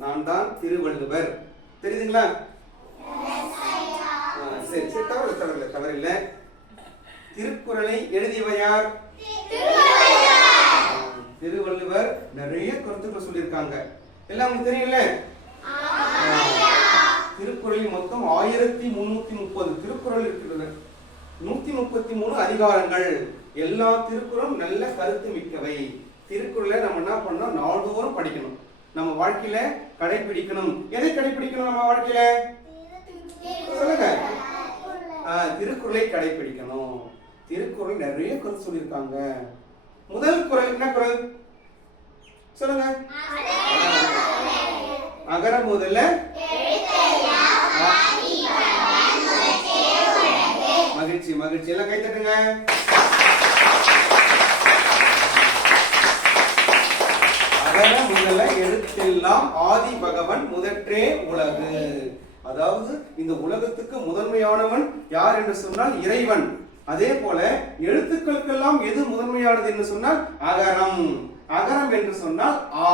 நான் தான் திருவள்ளுவர். தெரியுதுங்களா? சரி சரி தவறு தவறில்லை தவறில்லை. திருக்குறளை எழுதியவர் யார்? திருவள்ளுவர். நிறைய கருத்துக்கள் சொல்லியிருக்காங்க. எல்லாம் உங்களுக்கு தெரியும்ல? திருக்குறளில் மொத்தம் ஆயிரத்தி முன்னூத்தி முப்பது திருக்குறள் இருக்கிறது. நூத்தி முப்பத்தி மூணு அதிகாரங்கள். எல்லா திருக்குறளும் நல்ல கருத்து மிக்கவை. திருக்குறளை நம்ம என்ன பண்ணோம் நாள்தோறும் படிக்கணும். நம்ம வாழ்க்கையில கடைபிடிக்கணும். எதை கடைபிடிக்கணும் நம்ம வாழ்க்கையில? சொல்லுங்க. ஆ, திருக்குறளை கடைபிடிக்கணும். திருக்குறள் நிறைய குரல் சொல்லியிருக்காங்க. முதல் குரல் என்ன குரல்? சொல்லுங்க. அகர முதல்ல. மகிழ்ச்சி மகிழ்ச்சி. எல்லாம் கை தட்டுங்க. அகர முதல எழுத்தெல்லாம் ஆதி பகவன் முதற்றே உலகு. அதாவது இந்த உலகத்துக்கு முதன்மையானவன் யார் என்று சொன்னால் இறைவன். அதே போல எழுத்துக்களுக்கெல்லாம் எது முதன்மையானது என்று சொன்னால் அகரம். அகரம் என்று சொன்னால் ஆ.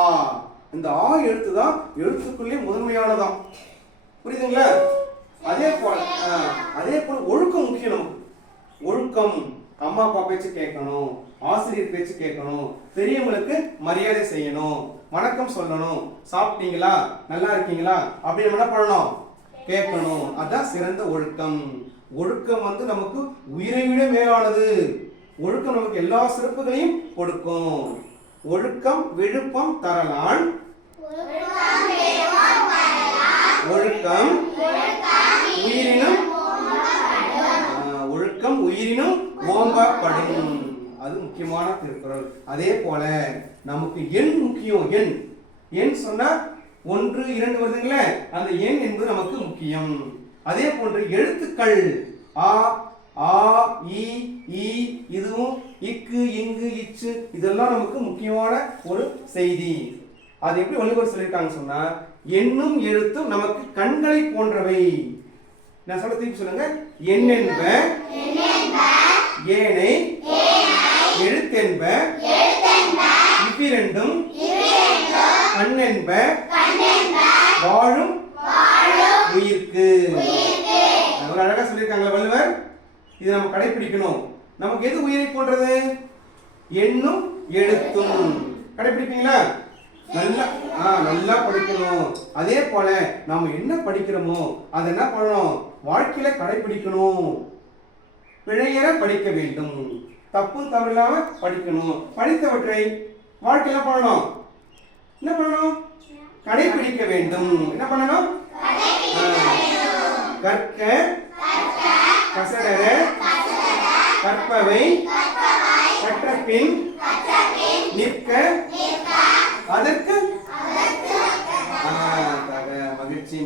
இந்த ஆ எழுத்து தான் எழுத்துக்குள்ளே முதன்மையானதாம். புரியுதுங்களா? அதே போல ஆ, அதே போல ஒழுக்கம் முக்கியம் ஒழுக்கம். அம்மா அப்பா பேச்சு கேட்கணும் ஆசிரியர் பேச்சு கேட்கணும் பெரியவங்களுக்கு மரியாதை செய்யணும் வணக்கம் சொல்லணும் சாப்பிட்டீங்களா? நல்லா இருக்கீங்களா? அப்படி நம்ம என்ன பண்ணணும்? கேட்கணும். அதான் சிறந்த ஒழுக்கம். ஒழுக்கம் வந்து நமக்கு உயிரை விட மேலானது. ஒழுக்கம் நமக்கு எல்லா சிறப்புகளையும் கொடுக்கும். ஒழுக்கம் விழுப்பம் தரலான். ஒழுக்கம் உயிரினும் உயிரினும் ஓம்பப்படும் அது முக்கியமான திருக்குறள். அதே போல நமக்கு எண் முக்கியம் எண். எண் சொன்னா ஒன்று இரண்டு வருதுங்களே. அந்த எண் என்பது நமக்கு முக்கியம். அதே போன்று எழுத்துக்கள் ஆ ஆ இ இ இதுவும் இக்கு இங்கு இச்சு இதெல்லாம் நமக்கு முக்கியமான ஒரு செய்தி. அது எப்படி வள்ளுவர் சொல்லியிருக்காங்க சொன்னா எண்ணும் எழுத்தும் நமக்கு கண்களை போன்றவை. நான் சொல்ல திருப்பி சொல்லுங்க. எண் என்ப ஏனை எழுத்தென்ப இவ்விரண்டும் கண்ணென்ப வாழும் உயிர்க்கு. ஒரு அழகா சொல்லியிருக்காங்களா வள்ளுவர். இது நம்ம கடைபிடிக்கணும் நமக்கு எது உயிரை போன்றது? எண்ணும் எழுத்தும். கடைபிடிப்பீங்களா நல்லா ஆ நல்லா படிக்கணும். அதே போல நாம என்ன படிக்கிறோமோ அதை என்ன பண்ணணும்? வாழ்க்கையில கடைபிடிக்கணும். பிழையற படிக்க வேண்டும். தப்பு தவறில்லாம படிக்கணும். படித்தவற்றை வாழ்க்கையில பண்ணணும். என்ன பண்ணணும்? கடைபிடிக்க வேண்டும். என்ன பண்ணணும்? கற்க கசடர கற்பவை கற்ற பின் நிற்க அதற்கு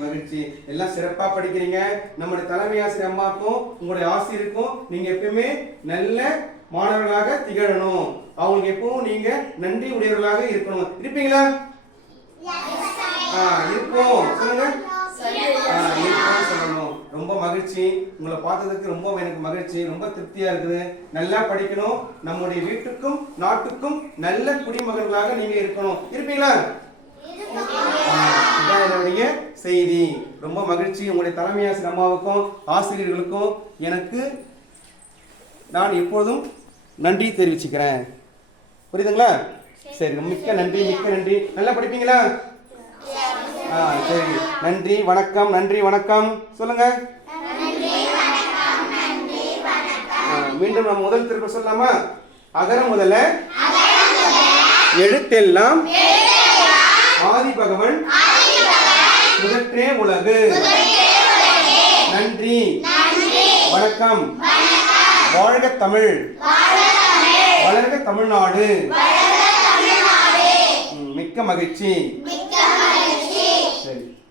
மகிழ்ச்சி. எல்லாம் சிறப்பா படிக்கிறீங்க. நம்முடைய தலைமை ஆசிரியர் அம்மாக்கும் உங்களுடைய ஆசிரியருக்கும் நீங்க எப்பயுமே நல்ல மாணவர்களாக திகழணும். அவங்களுக்கு எப்பவும் நீங்க நன்றி உடையவர்களாக இருக்கணும். இருப்பீங்களா? ஆஹ் இருப்போம். சொல்லுங்க. இருப்போம் சொல்லணும். ரொம்ப மகிழ்ச்சி. உங்களை பார்த்ததுக்கு ரொம்ப எனக்கு மகிழ்ச்சி. ரொம்ப திருப்தியா இருக்குது. நல்லா படிக்கணும். நம்முடைய வீட்டுக்கும் நாட்டுக்கும் நல்ல குடிமகன்களாக நீங்க இருக்கணும். இருப்பீங்களா? ஆ, இதான் என்னுடைய செய்தி. ரொம்ப மகிழ்ச்சி. உங்களுடைய தலைமை ஆசிரியர் அம்மாவுக்கும் ஆசிரியர்களுக்கும் எனக்கு நான் எப்பொழுதும் நன்றி தெரிவிச்சுக்கிறேன். புரியுதுங்களா? சரி. மிக்க நன்றி மிக்க நன்றி. நல்லா படிப்பீங்களா? ஆ சரி. நன்றி வணக்கம் நன்றி வணக்கம். சொல்லுங்க. மீண்டும் நம்ம முதல் திருப்ப சொல்லலாமா? அகர முதல்ல. எழுத்தெல்லாம் ஆதி பகவன் முதற்றே உலகு. நன்றி. வணக்கம். வாழ்க தமிழ். வளர்க தமிழ்நாடு. மிக்க மகிழ்ச்சி. சரி.